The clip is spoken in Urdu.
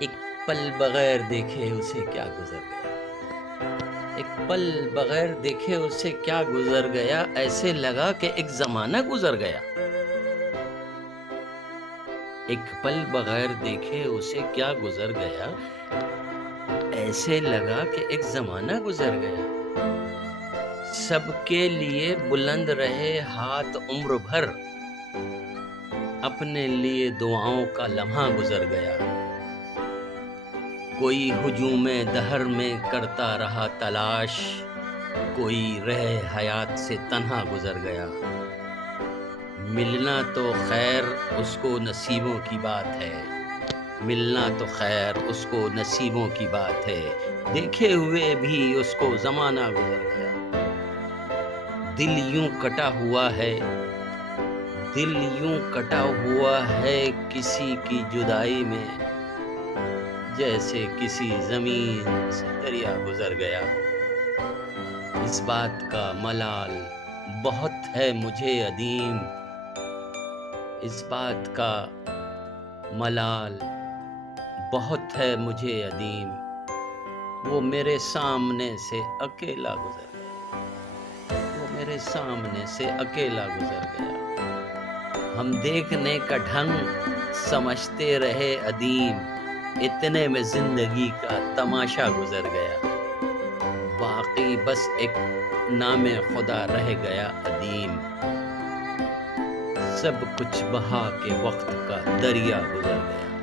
ایک پل بغیر دیکھے اسے کیا گزر گیا، ایک پل بغیر دیکھے اسے کیا گزر گیا، ایسے لگا کہ ایک زمانہ گزر گیا۔ ایک پل بغیر دیکھے اسے کیا گزر گیا، ایسے لگا کہ ایک زمانہ گزر گیا۔ سب کے لیے بلند رہے ہاتھ عمر بھر، اپنے لیے دعاؤں کا لمحہ گزر گیا۔ کوئی ہجوم دہر میں کرتا رہا تلاش، کوئی رہے حیات سے تنہا گزر گیا۔ ملنا تو خیر اس کو نصیبوں کی بات ہے، ملنا تو خیر اس کو نصیبوں کی بات ہے، دیکھے ہوئے بھی اس کو زمانہ گزر گیا۔ دل یوں کٹا ہوا ہے، دل یوں کٹا ہوا ہے کسی کی جدائی میں، جیسے کسی زمین سے دریا گزر گیا۔ اس بات کا ملال بہت ہے مجھے ادیم، اس بات کا ملال بہت ہے مجھے ادیم، وہ میرے سامنے سے اکیلا گزر گیا، وہ میرے سامنے سے اکیلا گزر گیا۔ ہم دیکھنے کا ڈھنگ سمجھتے رہے ادیم، اتنے میں زندگی کا تماشا گزر گیا۔ باقی بس ایک نام خدا رہ گیا ادیم، سب کچھ بہا کے وقت کا دریا گزر گیا۔